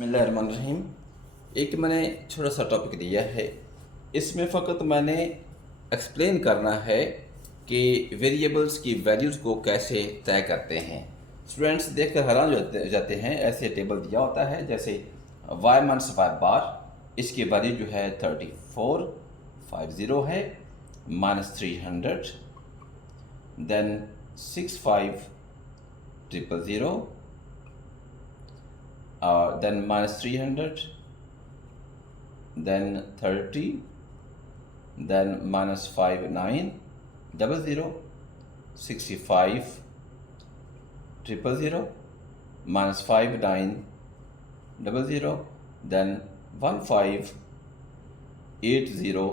बिस्मिल्लाहिर्रहमानिर्रहीम। एक मैंने छोटा सा टॉपिक दिया है, इसमें फ़कत मैंने एक्सप्लेन करना है कि वेरिएबल्स की वैल्यूज़ को कैसे तय करते हैं। स्टूडेंट्स देखकर हैरान हो जाते हैं। ऐसे टेबल दिया होता है जैसे y माइनस वाई बार, इसकी वैल्यू जो है 3450 है, -300, then 65000, then -300, then 30, then -5900, 65000, -5900, then 1580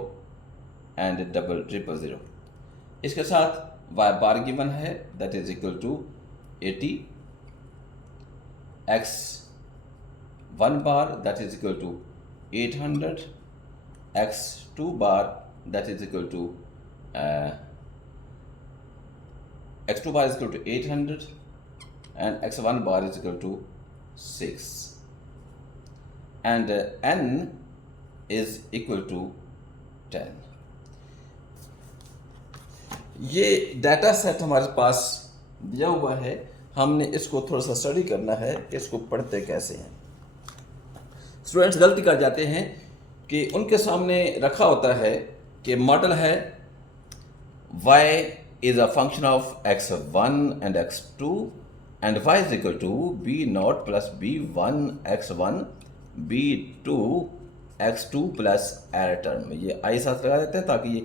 and 000। इसके साथ y बार गिवन है, that is equal to 80, x 1 bar that is equal to 800, x 2 bar that is equal to x 2 bar is equal to 800 and x 1 bar is equal to 6, and n is equal to 10। ये data set हमारे पास दिया हुआ है, हमने इसको थोड़ा सा study करना है कि इसको पढ़ते कैसे हैं। स्टूडेंट्स गलती कर जाते हैं कि उनके सामने रखा होता है कि मॉडल है y is a function of x1 and x2 and y is equal to b0 plus b1 x1 b2 x2 plus error term. ये आई साथ लगा देते हैं ताकि ये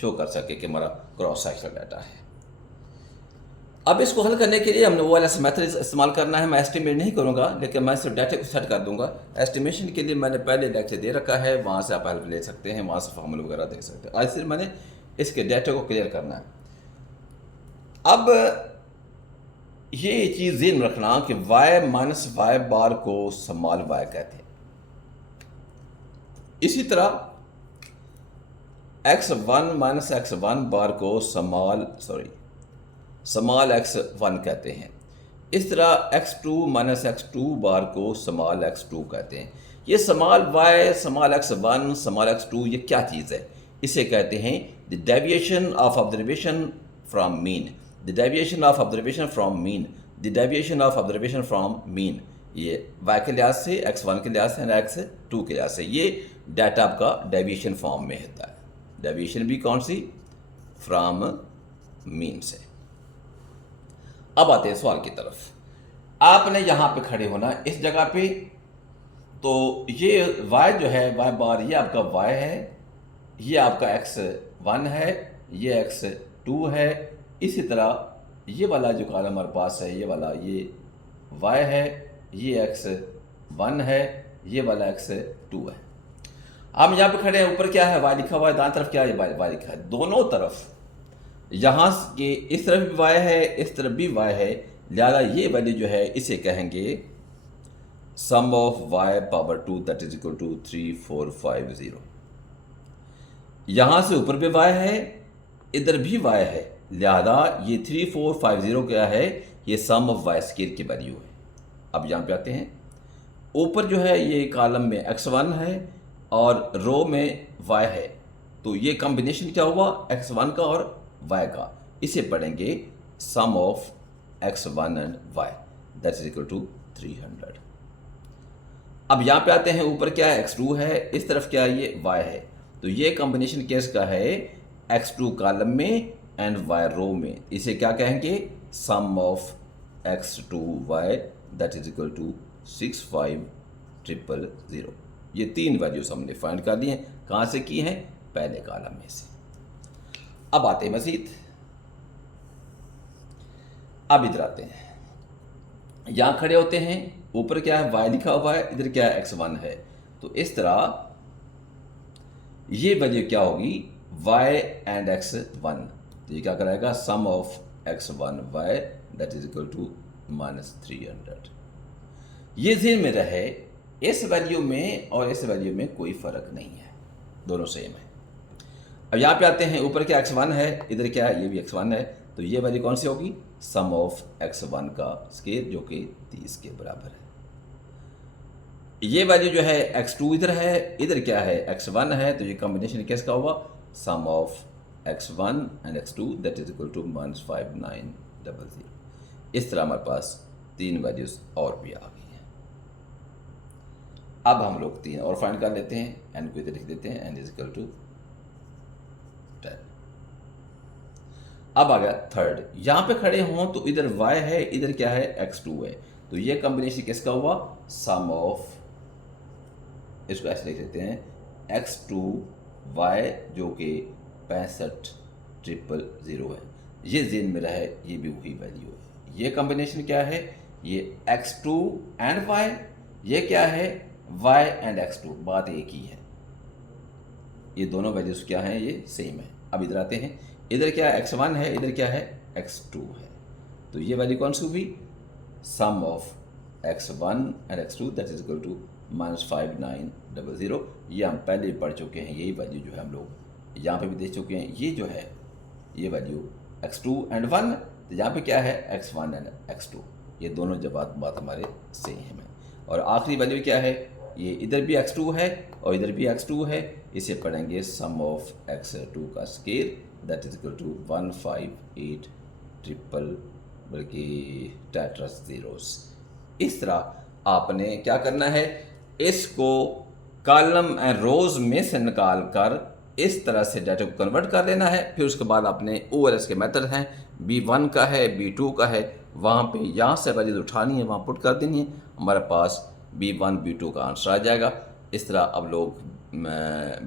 शो कर सके कि हमारा क्रॉस सेक्शनल डाटा है। अब इसको हल करने के लिए हमने वो वाला मेथड इस्तेमाल करना है। मैं एस्टिमेट नहीं करूंगा, लेकिन मैं सिर्फ डाटा को सेट कर दूंगा। एस्टिमेशन के लिए मैंने पहले लेक्चर दे रखा है, वहाँ से आप हेल्प ले सकते हैं, वहाँ से फॉर्मूला वगैरह देख सकते हैं। आज सिर्फ मैंने इसके डाटा को क्लियर करना है। अब ये चीज़ ध्यान में रखना कि y माइनस वाई बार को स्मॉल y कहते हैं। इसी तरह x1 माइनस x1 बार को स्मॉल x1 कहते हैं। इस तरह x2 माइनस x2 बार को स्मॉल x2 कहते हैं। ये small y, small x1, small x2 ये क्या चीज़ है? इसे कहते हैं the deviation of observation from mean, the deviation of observation from mean, the deviation of observation from mean. ये y के लिहाज से, x1 के लिहाज से एंड x2 के लिहाज से ये डाटा आपका डेविएशन फॉर्म में होता है। डेविएशन भी कौन सी? फ्रॉम मीन से। अब आते हैं सवाल की तरफ। आपने यहाँ पे खड़े होना इस जगह पे, तो ये y जो है y बार, ये आपका y है, ये आपका x1 है, ये x2 है। इसी तरह ये वाला जो कॉलम हमारे पास है, ये वाला ये y है, ये x1 है, ये वाला x2 है। हम यहाँ पे खड़े हैं, ऊपर क्या है? y लिखा हुआ है, दाएं तरफ क्या है? y लिखा है। दोनों तरफ यहाँ के इस तरफ भी y है, इस तरफ भी y है, लिहाजा ये वैल्यू जो है इसे कहेंगे sum of y power 2 that is equal to 3450। यहाँ से ऊपर भी y है, इधर भी y है, लिहाजा ये 3450 क्या है? ये सम ऑफ y स्क्वायर की वैल्यू है। अब यहाँ पे आते हैं, ऊपर जो है ये कॉलम में x1 है और रो में y है, तो ये कॉम्बिनेशन क्या हुआ? x1 का और y का। इसे पढ़ेंगे sum of x1 and y that is equal to 300। अब यहाँ पे आते हैं, ऊपर क्या है? x2 है, इस तरफ क्या है? ये y है, तो ये कॉम्बिनेशन केस का है x2 कॉलम में एंड y रो में। इसे क्या कहेंगे? Sum of x2y that is equal to 65000। ये तीन वैल्यूज हमने फाइंड कर ली हैं। कहाँ से की हैं? पहले कॉलम में से। अब आते हैं मजीद, अब इधर आते हैं, यहाँ खड़े होते हैं, ऊपर क्या है? y लिखा हुआ है, इधर क्या है? x1 है। तो इस तरह ये वैल्यू क्या होगी? y and x1। तो ये क्या कराएगा? Sum of x1y that is equal to -300। ये ध्यान में रहे, इस वैल्यू में और इस वैल्यू में कोई फ़र्क नहीं है, दोनों सेम है। अब यहाँ पे आते हैं, ऊपर क्या x1 है, इधर क्या है? ये भी x1 है, तो ये वैल्यू कौन सी होगी? सम ऑफ x1 का स्क्वायर जो कि 30 के बराबर है। ये वैल्यू जो है x2 इधर है, इधर क्या है x1 है, तो ये कॉम्बिनेशन किसका हुआ, sum of x1 and x2 that is equal to -5900। इस तरह हमारे पास 3 वैल्यूज और भी आ गई हैं। अब हम लोग 3 और फाइंड कर लेते हैं, n को इधर लिख देते हैं, n इज इक्वल टू 10। अब आ गया थर्ड, यहाँ पे खड़े हों तो इधर y है, इधर क्या है x2 है, तो ये कॉम्बिनेशन किसका हुआ, सम ऑफ, इसको ऐसे लिख देते हैं x2y जो कि 65,000 है, ये जेन में रहे, ये भी वही वैल्यू है। ये कॉम्बिनेशन क्या है, ये x2 एंड y, ये क्या है y एंड x2, बात एक ही है, ये दोनों वैल्यूज क्या हैं, ये सेम है। अब इधर आते हैं, इधर क्या x1 है, इधर क्या है x2 है, तो ये वैल्यू कौन सी हुई, sum of x1 and x2 that is equal to -5900। ये हम पहले ही पढ़ चुके हैं, यही वैल्यू जो है हम लोग यहाँ पे भी देख चुके हैं। ये जो है ये वैल्यू x2 एंड 1, तो यहाँ पे क्या है x1 एंड x2, ये दोनों जब बात हमारे सेम है। और आखिरी वैल्यू क्या है, ये इधर भी x2 है और इधर भी x2 है, इसे पढ़ेंगे सम ऑफ x2 का square that is equal to 158 triple बल्कि टेट्रस जीरोस। इस तरह आपने क्या करना है, इसको कॉलम एंड रोज में से निकाल कर इस तरह से डाटा को कन्वर्ट कर लेना है। फिर उसके बाद आपने OLS के मेथड हैं, B1 का है, B2 का है, वहाँ पे यहाँ से वैल्यूज उठानी है, वहाँ पुट कर देनी है, हमारे पास B1 B2 का आंसर आ जाएगा। इस तरह अब लोग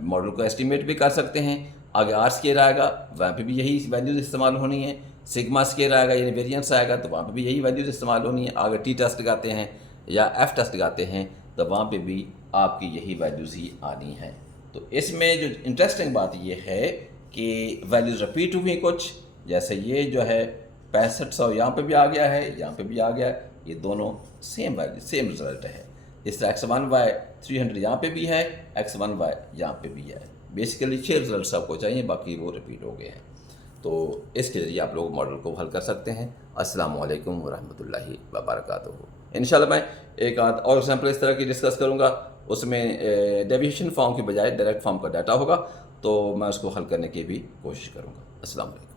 मॉडल को एस्टिमेट भी कर सकते हैं। आगे R स्केयर आएगा, वहाँ पे भी यही वैल्यूज इस्तेमाल होनी है। सिग्मा स्केयर आएगा यानी वेरिएंस आएगा, तो वहाँ पे भी यही वैल्यूज इस्तेमाल होनी है। आगे T टेस्ट लगाते हैं या F टेस्ट लगाते हैं, तो वहाँ पे भी आपकी यही वैल्यूज़ ही आनी है। तो इसमें जो इंटरेस्टिंग बात ये है कि वैल्यूज़ रिपीट हुई कुछ, जैसे ये जो है 6500 यहाँ पे भी आ गया है, यहाँ पे भी आ गया है, ये दोनों सेम वैल्यू सेम रिजल्ट है। इस तरह x1y 300 यहाँ पे भी है, x1y यहाँ पे भी है। बेसिकली 6 रिजल्ट आपको चाहिए, बाकी वो रिपीट हो गए हैं। तो इसके ज़रिए आप लोग मॉडल को हल कर सकते हैं। अस्सलाम वालेकुम वरहमतुल्लाहि वबरकातुहू। इंशाल्लाह मैं एक आध और एग्जाम्पल इस तरह की डिस्कस करूँगा, उसमें डेविएशन फॉर्म के बजाय डायरेक्ट फॉर्म का डाटा होगा, तो मैं उसको हल करने की भी कोशिश करूँगा। अस्सलाम वालेकुम।